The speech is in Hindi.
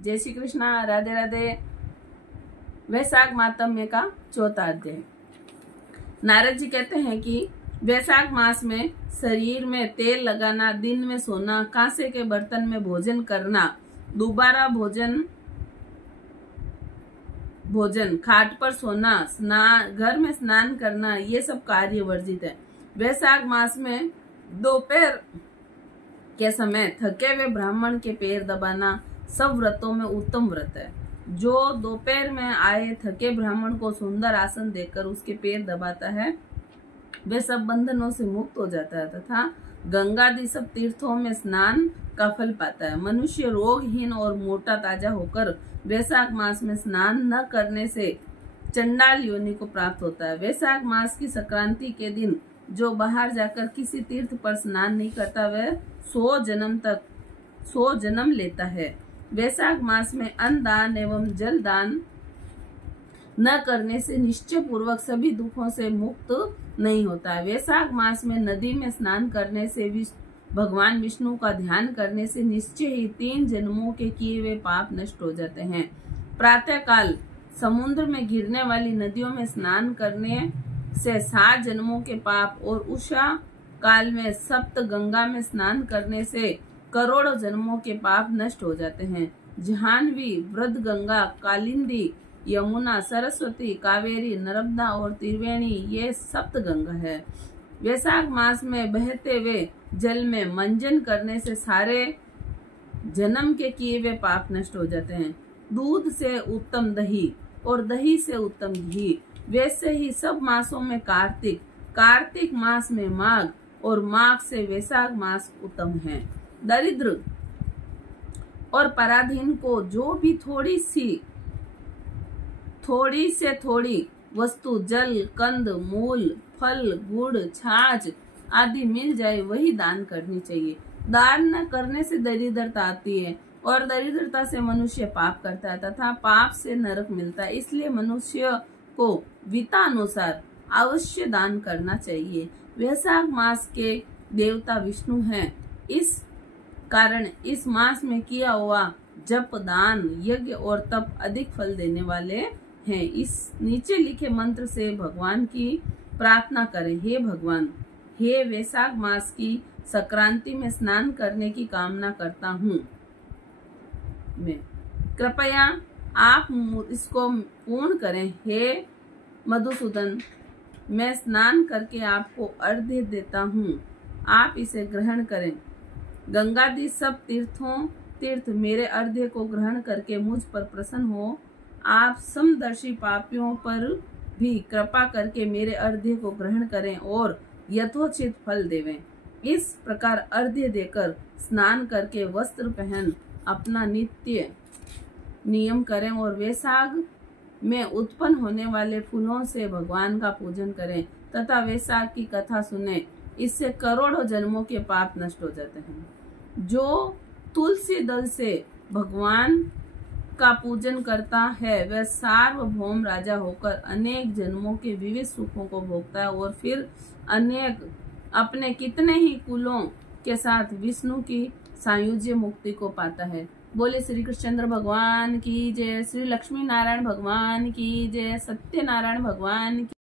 जय श्री कृष्णा, राधे राधे। वैशाख मातम्य का चौथा अध्याय। नारद जी कहते हैं कि वैशाख मास में शरीर में तेल लगाना, दिन में सोना, कांसे के बर्तन में भोजन करना, दोबारा भोजन, खाट पर सोना, घर में स्नान करना, ये सब कार्य वर्जित है। वैशाख मास में दोपहर के समय थके हुए ब्राह्मण के पैर दबाना सब व्रतों में उत्तम व्रत है। जो दोपहर में आए थके ब्राह्मण को सुंदर आसन देकर उसके पैर दबाता है वे सब बंधनों से मुक्त हो जाता है तथा गंगादि सब तीर्थों में स्नान का फल पाता है। मनुष्य रोगहीन और मोटा ताजा होकर वैशाख मास में स्नान न करने से चंडाल योनि को प्राप्त होता है। वैशाख मास की संक्रांति के दिन जो बाहर जाकर किसी तीर्थ पर स्नान नहीं करता वह 100 जन्म लेता है। वैशाख मास में अन्न दान एवं जल दान न करने से निश्चय पूर्वक सभी दुखों से मुक्त नहीं होता है। वैशाख मास में नदी में स्नान करने से भगवान विष्णु का ध्यान करने से निश्चय ही 3 जन्मों के किए हुए पाप नष्ट हो जाते हैं। प्रातः काल समुद्र में गिरने वाली नदियों में स्नान करने से 7 जन्मों के पाप और उषा काल में सप्त गंगा में स्नान करने से करोड़ों जन्मों के पाप नष्ट हो जाते हैं। जाह्नवी, वृद्ध गंगा, कालिंदी, यमुना, सरस्वती, कावेरी, नर्मदा और त्रिवेणी ये सप्त गंगा है। वैशाख मास में बहते हुए जल में मंजन करने से सारे जन्म के किए हुए पाप नष्ट हो जाते हैं। दूध से उत्तम दही और दही से उत्तम घी, वैसे ही सब मासों में कार्तिक मास में माघ और माघ से वैशाख मास उत्तम है। दरिद्र और पराधीन को जो भी थोड़ी से थोड़ी वस्तु, जल, कंद, मूल, फल, गुड़, छाछ आदि मिल जाए वही दान करनी चाहिए। दान न करने से दरिद्रता आती है और दरिद्रता से मनुष्य पाप करता है तथा पाप से नरक मिलता है। इसलिए मनुष्य को वित्तानुसार अवश्य दान करना चाहिए। वैशाख मास के देवता विष्णु हैं, इस कारण इस मास में किया हुआ जप, दान, यज्ञ और तप अधिक फल देने वाले हैं। इस नीचे लिखे मंत्र से भगवान की प्रार्थना करें। हे भगवान, हे वैशाख मास की संक्रांति में स्नान करने की कामना करता हूँ मैं, कृपया आप इसको पूर्ण करें। हे मधुसूदन, मैं स्नान करके आपको अर्घ्य देता हूँ, आप इसे ग्रहण करें। गंगादि सब तीर्थ मेरे अर्घ्य को ग्रहण करके मुझ पर प्रसन्न हो। आप समदर्शी पापियों पर भी कृपा करके मेरे अर्घ्य को ग्रहण करें और यथोचित फल देवें। इस प्रकार अर्घ्य देकर स्नान करके वस्त्र पहन अपना नित्य नियम करें और वैशाख में उत्पन्न होने वाले फूलों से भगवान का पूजन करें तथा वैशाख की कथा सुने। इससे करोड़ों जन्मों के पाप नष्ट हो जाते हैं। जो तुलसी दल से भगवान का पूजन करता है वह सार्वभौम राजा होकर अनेक जन्मों के विविध सुखों को भोगता है और फिर अपने कितने ही कुलों के साथ विष्णु की सायुज्य मुक्ति को पाता है। बोले श्री कृष्णचंद्र भगवान की जय, श्री लक्ष्मी नारायण भगवान की जय, सत्यनारायण भगवान की